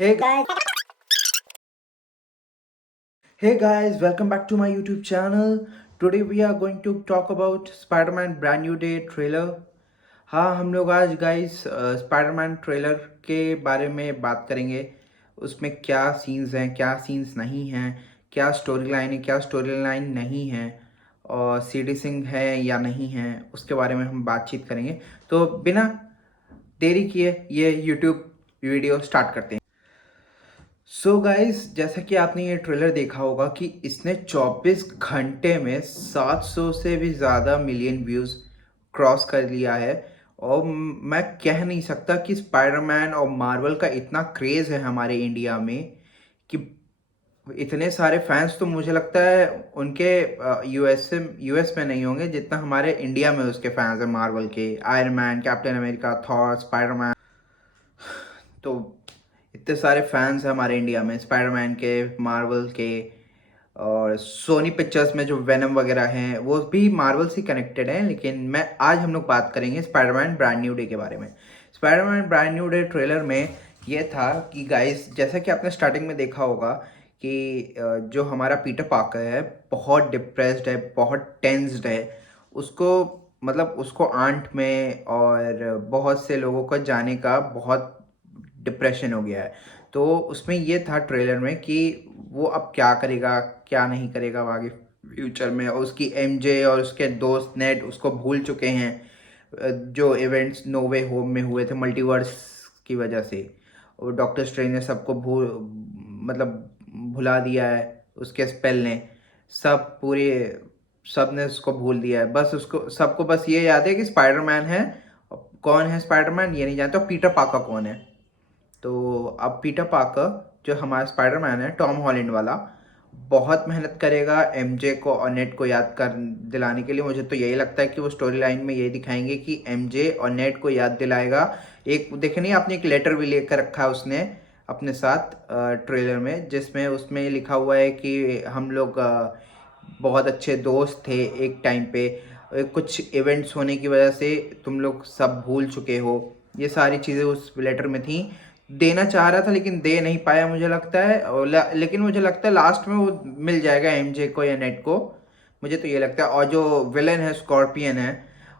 Hey guys, hey guys, welcome back to my YouTube channel. Today we are going to talk about Spider-Man Brand New Day trailer. हाँ, हम लोग आज guys Spiderman trailer के बारे में बात करेंगे। उसमें क्या सीन्स हैं, क्या सीन्स नहीं हैं, क्या स्टोरी लाइन है, क्या स्टोरी लाइन नहीं है, और सीडी सिंह है या नहीं है, उसके बारे में हम बातचीत करेंगे। तो बिना देरी किए ये यूट्यूब वीडियो स्टार्ट करते हैं। सो गाइस, जैसा कि आपने ये ट्रेलर देखा होगा कि इसने 24 घंटे में 700 से भी ज़्यादा मिलियन व्यूज़ क्रॉस कर लिया है। और मैं कह नहीं सकता कि स्पाइडरमैन और मार्वल का इतना क्रेज़ है हमारे इंडिया में कि इतने सारे फैंस तो मुझे लगता है उनके यूएस में नहीं होंगे जितना हमारे इंडिया में उसके फैंस हैं। मार्वल के iron man, captain America, Thor, Spiderman, तो इतने सारे फैंस हैं हमारे इंडिया में स्पाइडरमैन के, मार्वल के। और सोनी पिक्चर्स में जो वेनम वगैरह हैं वो भी मार्वल से कनेक्टेड हैं। लेकिन आज हम लोग बात करेंगे स्पाइडरमैन ब्रांड न्यू डे के बारे में। Spiderman brand new day trailer में ये था कि गाइस, जैसा कि आपने स्टार्टिंग में देखा होगा कि जो हमारा पीटर पार्कर है बहुत डिप्रेस्ड है, बहुत टेंस्ड है। उसको मतलब उसको आंट में और बहुत से लोगों को जाने का बहुत डिप्रेशन हो गया है। तो उसमें ये था ट्रेलर में कि वो अब क्या करेगा, क्या नहीं करेगा आगे फ्यूचर में। और उसकी एमजे और उसके दोस्त नेड उसको भूल चुके हैं। जो इवेंट्स नो वे होम में हुए थे मल्टीवर्स की वजह से, और डॉक्टर स्ट्रेंज ने सबको मतलब भुला दिया है। उसके स्पेल ने सब पूरे सब ने उसको भूल दिया है। बस उसको सबको बस ये याद है कि स्पाइडरमैन है। कौन है स्पाइडरमैन ये नहीं जानते, और पीटर पार्कर कौन है। तो अब पीटर पार्कर जो हमारा स्पाइडरमैन है, टॉम हॉलैंड वाला, बहुत मेहनत करेगा एमजे को और नेट को याद कर दिलाने के लिए। मुझे तो यही लगता है कि वो स्टोरी लाइन में यही दिखाएंगे कि एमजे और नेट को याद दिलाएगा। एक देखे नहीं आपने, एक लेटर भी लेकर रखा है उसने अपने साथ ट्रेलर में, जिसमें उसमें लिखा हुआ है कि हम लोग बहुत अच्छे दोस्त थे एक टाइम पे, कुछ इवेंट्स होने की वजह से तुम लोग सब भूल चुके हो। ये सारी चीज़ें उस लेटर में थी। देना चाह रहा था लेकिन दे नहीं पाया मुझे लगता है। और लेकिन मुझे लगता है लास्ट में वो मिल जाएगा एमजे को या नेट को। मुझे तो ये लगता है। और जो विलन है स्कॉर्पियन है,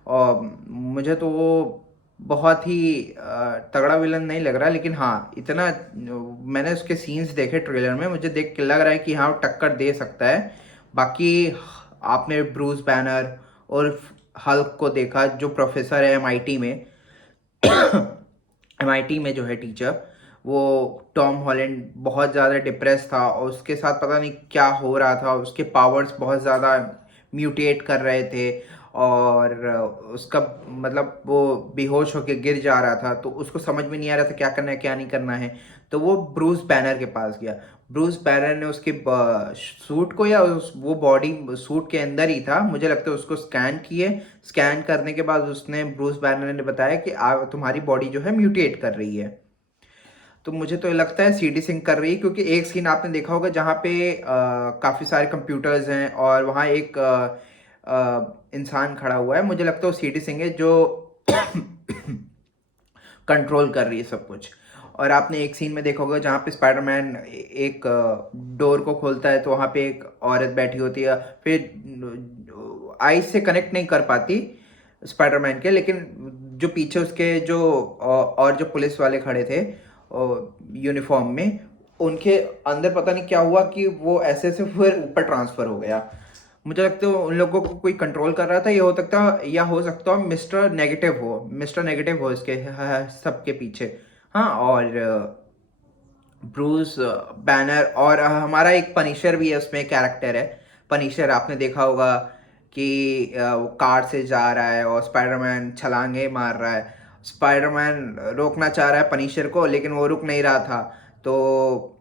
और मुझे तो वो बहुत ही तगड़ा विलन नहीं लग रहा। लेकिन हाँ, इतना मैंने उसके सीन्स देखे ट्रेलर में, मुझे देख के लग रहा है कि हाँ वो टक्कर दे सकता है। बाकी आपने ब्रूस बैनर और हल्क को देखा, जो प्रोफेसर है एमआईटी में। एमआईटी में जो है टीचर, वो टॉम हॉलैंड बहुत ज़्यादा डिप्रेस था और उसके साथ पता नहीं क्या हो रहा था। उसके पावर्स बहुत ज़्यादा म्यूटेट कर रहे थे, और उसका मतलब वो बेहोश होकर गिर जा रहा था। तो उसको समझ में नहीं आ रहा था क्या करना है क्या नहीं करना है। तो वो ब्रूस बैनर के पास गया। ब्रूस बैनर ने उसके सूट को, या वो बॉडी सूट के अंदर ही था मुझे लगता है, उसको स्कैन किए। स्कैन करने के बाद उसने ब्रूस बैनर ने बताया कि तुम्हारी बॉडी जो है म्यूटेट कर रही है। तो मुझे तो ये लगता है सीडी सिंक कर रही है, क्योंकि एक सीन आपने देखा होगा जहाँ पे काफ़ी सारे कंप्यूटर्स हैं और वहाँ एक इंसान खड़ा हुआ है। मुझे लगता है वो सीडी सिंह है जो कंट्रोल कर रही है सब कुछ। और आपने एक सीन में देखा होगा जहाँ पे स्पाइडरमैन एक डोर को खोलता है, तो वहाँ पे एक औरत बैठी होती है। फिर आईज से कनेक्ट नहीं कर पाती स्पाइडरमैन के, लेकिन जो पीछे उसके जो और जो पुलिस वाले खड़े थे यूनिफॉर्म में, उनके अंदर पता नहीं क्या हुआ कि वो ऐसे ऐसे फिर ऊपर ट्रांसफ़र हो गया। मुझे लगता है उन लोगों को कोई कंट्रोल कर रहा था। ये हो सकता, या हो सकता हो मिस्टर नेगेटिव हो इसके सबके पीछे। हाँ, और ब्रूस बैनर, और हमारा एक पनिशर भी है उसमें, कैरेक्टर है पनिशर। आपने देखा होगा कि वो कार से जा रहा है और स्पाइडरमैन छलांगे मार रहा है। स्पाइडरमैन रोकना चाह रहा है पनिशर को, लेकिन वो रुक नहीं रहा था। तो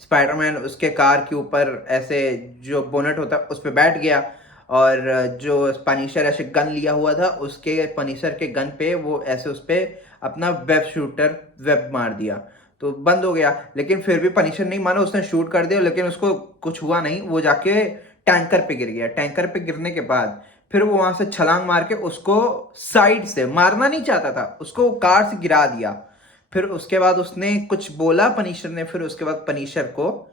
स्पाइडरमैन उसके कार के ऊपर ऐसे, जो बोनट होता है उस पर बैठ गया। और जो पनिशर ऐसे गन लिया हुआ था, उसके पनिशर के गन पे वो ऐसे उस पर अपना वेब मार दिया। तो बंद हो गया। लेकिन फिर भी पनिशर नहीं माना, उसने शूट कर दिया, लेकिन उसको कुछ हुआ नहीं। वो जाके टैंकर पे गिर गया। टैंकर पे गिरने के बाद फिर वो वहां से छलांग मार के उसको साइड से मारना नहीं चाहता था, उसको कार से गिरा दिया। फिर उसके बाद उसने कुछ बोला पनिशर ने, फिर उसके बाद पनिशर को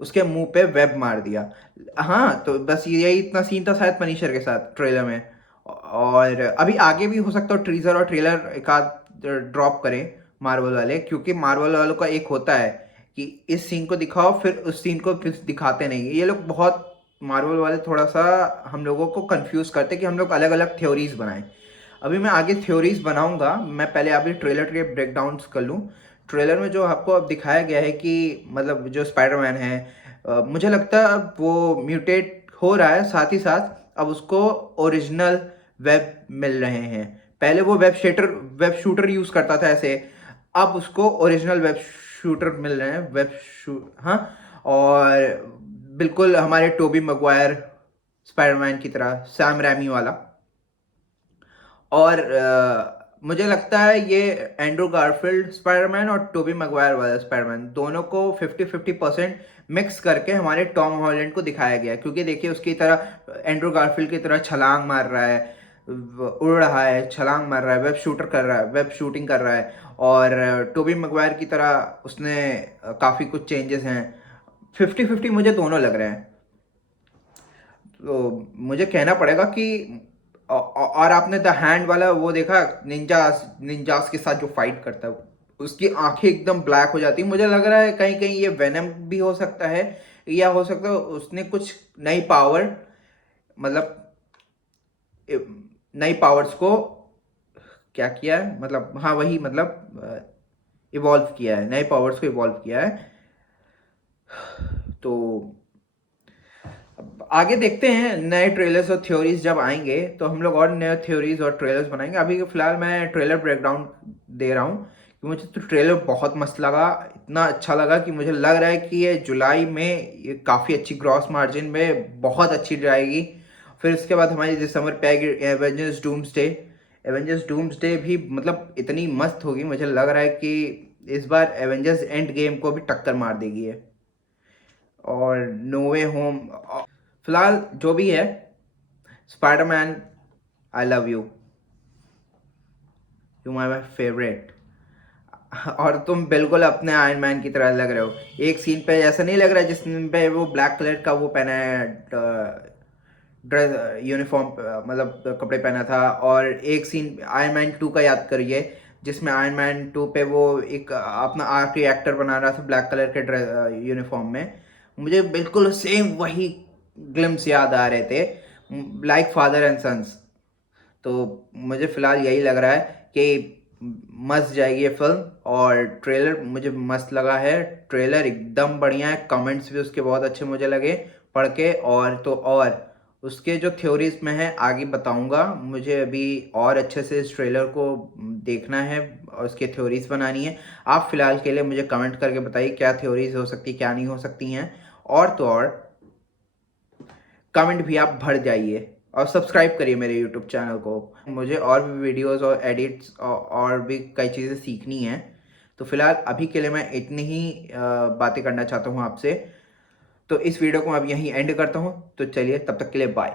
उसके मुंह पे वेब मार दिया। हाँ, तो बस यही इतना सीन था शायद पनिशर के साथ ट्रेलर में। और अभी आगे भी हो सकता है टीजर और ट्रेलर एक आध ड्रॉप करें मार्वल वाले, क्योंकि मार्वल वालों का एक होता है कि इस सीन को दिखाओ फिर उस सीन को फिर दिखाते नहीं। ये लोग बहुत, मार्वल वाले थोड़ा सा हम लोगों को कंफ्यूज करते कि हम लोग अलग अलग थ्योरीज बनाएं। अभी मैं आगे थ्योरीज बनाऊंगा, मैं पहले अभी ट्रेलर के ब्रेकडाउन्स कर लूँ। ट्रेलर में जो आपको अब दिखाया गया है कि मतलब जो स्पाइडरमैन है, मुझे लगता है अब वो म्यूटेट हो रहा है, साथ ही साथ अब उसको ओरिजिनल वेब मिल रहे हैं। पहले वो वेब शूटर यूज करता था ऐसे, अब उसको ओरिजिनल वेब शूटर मिल रहे हैं, हाँ। और बिल्कुल हमारे टोबी मैguire स्पाइडरमैन की तरह, सैम रैमी वाला। और मुझे लगता है ये एंड्रू गारफील्ड स्पाइडरमैन और टोबी मैguire वाला स्पाइडरमैन दोनों को 50-50% मिक्स करके हमारे टॉम हॉलैंड को दिखाया गया है। क्योंकि देखिए उसकी तरह, एंड्रू गारफील्ड की तरह छलांग मार रहा है, उड़ रहा है, छलांग मार रहा है, वेब शूटर कर रहा है, वेब शूटिंग कर रहा है। और टोबी मैguire की तरह उसने काफ़ी कुछ चेंजेस हैं। 50-50 मुझे दोनों लग रहे हैं। तो मुझे कहना पड़ेगा कि और आपने द हैंड वाला वो देखा, निंजास के साथ जो फाइट करता है, उसकी आंखें एकदम ब्लैक हो जाती है। मुझे लग रहा है कहीं कहीं ये वेनम भी हो सकता है, या हो सकता है उसने कुछ नई पावर, मतलब नई पावर्स को क्या किया है, मतलब हाँ वही, मतलब इवॉल्व किया है, नए पावर्स को इवॉल्व किया है। तो आगे देखते हैं, नए ट्रेलर्स और थ्योरीज जब आएंगे तो हम लोग और नए थ्योरीज और ट्रेलर्स बनाएंगे। अभी फिलहाल मैं ट्रेलर ब्रेकडाउन दे रहा हूँ कि मुझे तो ट्रेलर बहुत मस्त लगा, इतना अच्छा लगा कि मुझे लग रहा है कि ये जुलाई में ये काफ़ी अच्छी ग्रॉस मार्जिन में बहुत अच्छी जाएगी। फिर इसके बाद हमारी दिसंबर पे आएगी एवेंजर्स डूम्सडे भी मतलब इतनी मस्त होगी, मुझे लग रहा है कि इस बार एवेंजर्स एंड गेम को भी टक्कर मार देगी है। और नो वे होम, फिलहाल जो भी है, Spiderman, I love you, you my favourite. और तुम बिल्कुल अपने आयरन मैन की तरह लग रहे हो। एक सीन पे ऐसा नहीं लग रहा है जिसमें पे वो ब्लैक कलर का वो पहना है, ड्रेस, यूनिफॉर्म, मतलब कपड़े पहना था। और एक सीन आयरन मैन 2 का याद करिए, जिसमें आयरन मैन 2 पे वो एक अपना आर्ट एक्टर बना रहा था ब्लैक कलर के ड्रेस यूनिफॉर्म में। मुझे बिल्कुल सेम वही ग्लिम्स याद आ रहे थे, लाइक फादर एंड सन्स। तो मुझे फ़िलहाल यही लग रहा है कि मस्त जाएगी ये फिल्म। और ट्रेलर मुझे मस्त लगा है, ट्रेलर एकदम बढ़िया है, कमेंट्स भी उसके बहुत अच्छे मुझे लगे पढ़ के। और तो और उसके जो थ्योरीज में है आगे बताऊंगा, मुझे अभी और अच्छे से इस ट्रेलर को देखना है और उसके थ्योरीज बनानी है। आप फिलहाल के लिए मुझे कमेंट करके बताइए क्या थ्योरीज हो सकती, क्या नहीं हो सकती हैं। और तो और कमेंट भी आप भर जाइए और सब्सक्राइब करिए मेरे यूट्यूब चैनल को। मुझे और भी वीडियोस और एडिट्स और भी कई चीज़ें सीखनी हैं। तो फिलहाल अभी के लिए मैं इतनी ही बातें करना चाहता हूँ आपसे। तो इस वीडियो को मैं अब यहीं एंड करता हूँ। तो चलिए, तब तक के लिए बाय।